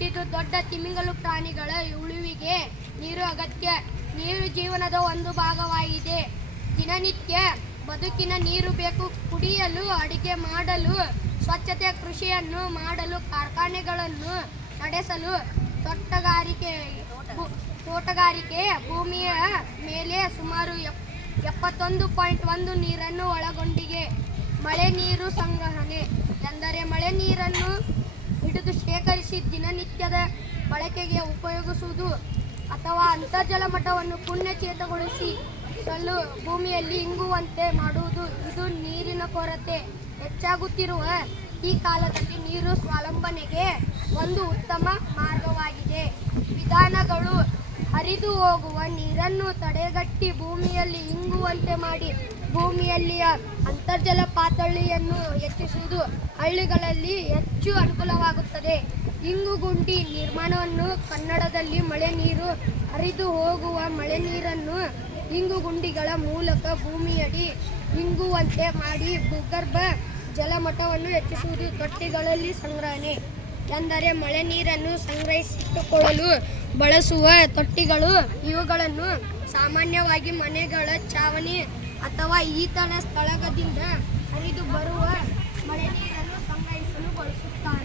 ಹಿಡಿದು ದೊಡ್ಡ ತಿಮಿಂಗಲ ಪ್ರಾಣಿಗಳ ಉಳಿವಿಗೆ ನೀರು ಅಗತ್ಯ. ನೀರು ಜೀವನದ ಒಂದು ಭಾಗವಾಗಿದೆ. ದಿನನಿತ್ಯ ಬದುಕಿನ ನೀರು ಬೇಕು. ಕುಡಿಯಲು, ಅಡಿಗೆ ಮಾಡಲು, ಸ್ವಚ್ಛತೆ, ಕೃಷಿಯನ್ನು ಮಾಡಲು, ಕಾರ್ಖಾನೆಗಳನ್ನು ನಡೆಸಲು, ತೋಟಗಾರಿಕೆ ಭೂಮಿಯ ಮೇಲೆ ಸುಮಾರು 71.1 ನೀರನ್ನು ಒಳಗೊಂಡಿದೆ. ಮಳೆ ನೀರು ಸಂಗ್ರಹಣೆ ಎಂದರೆ ಮಳೆ ನೀರನ್ನು ಹಿಡಿದು ಶೇಖರಿಸಿ ದಿನನಿತ್ಯದ ಬಳಕೆಗೆ ಉಪಯೋಗಿಸುವುದು ಅಥವಾ ಅಂತರ್ಜಲ ಮಟ್ಟವನ್ನು ಪುನಶ್ಚೇತನಗೊಳಿಸಲು ಭೂಮಿಯಲ್ಲಿ ಇಂಗುವಂತೆ ಮಾಡುವುದು. ಇದು ನೀರಿನ ಕೊರತೆ ಹೆಚ್ಚಾಗುತ್ತಿರುವ ಈ ಕಾಲದಲ್ಲಿ ನೀರು ಸ್ವಾವಲಂಬನೆಗೆ ಒಂದು ಉತ್ತಮ ಮಾರ್ಗವಾಗಿದೆ. ವಿಧಾನಗಳು: ಹರಿದು ಹೋಗುವ ನೀರನ್ನು ತಡೆಗಟ್ಟಿ ಭೂಮಿಯಲ್ಲಿ ಇಂಗುವಂತೆ ಮಾಡಿ ಭೂಮಿಯಲ್ಲಿಯ ಅಂತರ್ಜಲ ಪಾತಳಿಯನ್ನು ಹೆಚ್ಚಿಸುವುದು ಹಳ್ಳಿಗಳಲ್ಲಿ ಹೆಚ್ಚು ಅನುಕೂಲವಾಗುತ್ತದೆ. ಇಂಗುಗುಂಡಿ ನಿರ್ಮಾಣವನ್ನು ಕನ್ನಡದಲ್ಲಿ ಮಳೆ ನೀರು ಹರಿದು ಹೋಗುವ ಮಳೆ ನೀರನ್ನು ಇಂಗುಗುಂಡಿಗಳ ಮೂಲಕ ಭೂಮಿಯಡಿ ಇಂಗುವಂತೆ ಮಾಡಿ ಭೂಗರ್ಭ ಜಲಮಟ್ಟವನ್ನು ಹೆಚ್ಚಿಸುವುದು. ತೊಟ್ಟಿಗಳಲ್ಲಿ ಸಂಗ್ರಹಣೆ ಎಂದರೆ ಮಳೆ ನೀರನ್ನು ಸಂಗ್ರಹಿಸಿಟ್ಟುಕೊಳ್ಳಲು ಬಳಸುವ ತೊಟ್ಟಿಗಳು. ಇವುಗಳನ್ನು ಸಾಮಾನ್ಯವಾಗಿ ಮನೆಗಳ ಚಾವಣಿ ಅಥವಾ ಈತನ ಸ್ಥಳದಿಂದ ಹರಿದು ಬರುವ ಮಳೆ ನೀರನ್ನು ಸಂಗ್ರಹಿಸಲು ಬಳಸುತ್ತಾರೆ.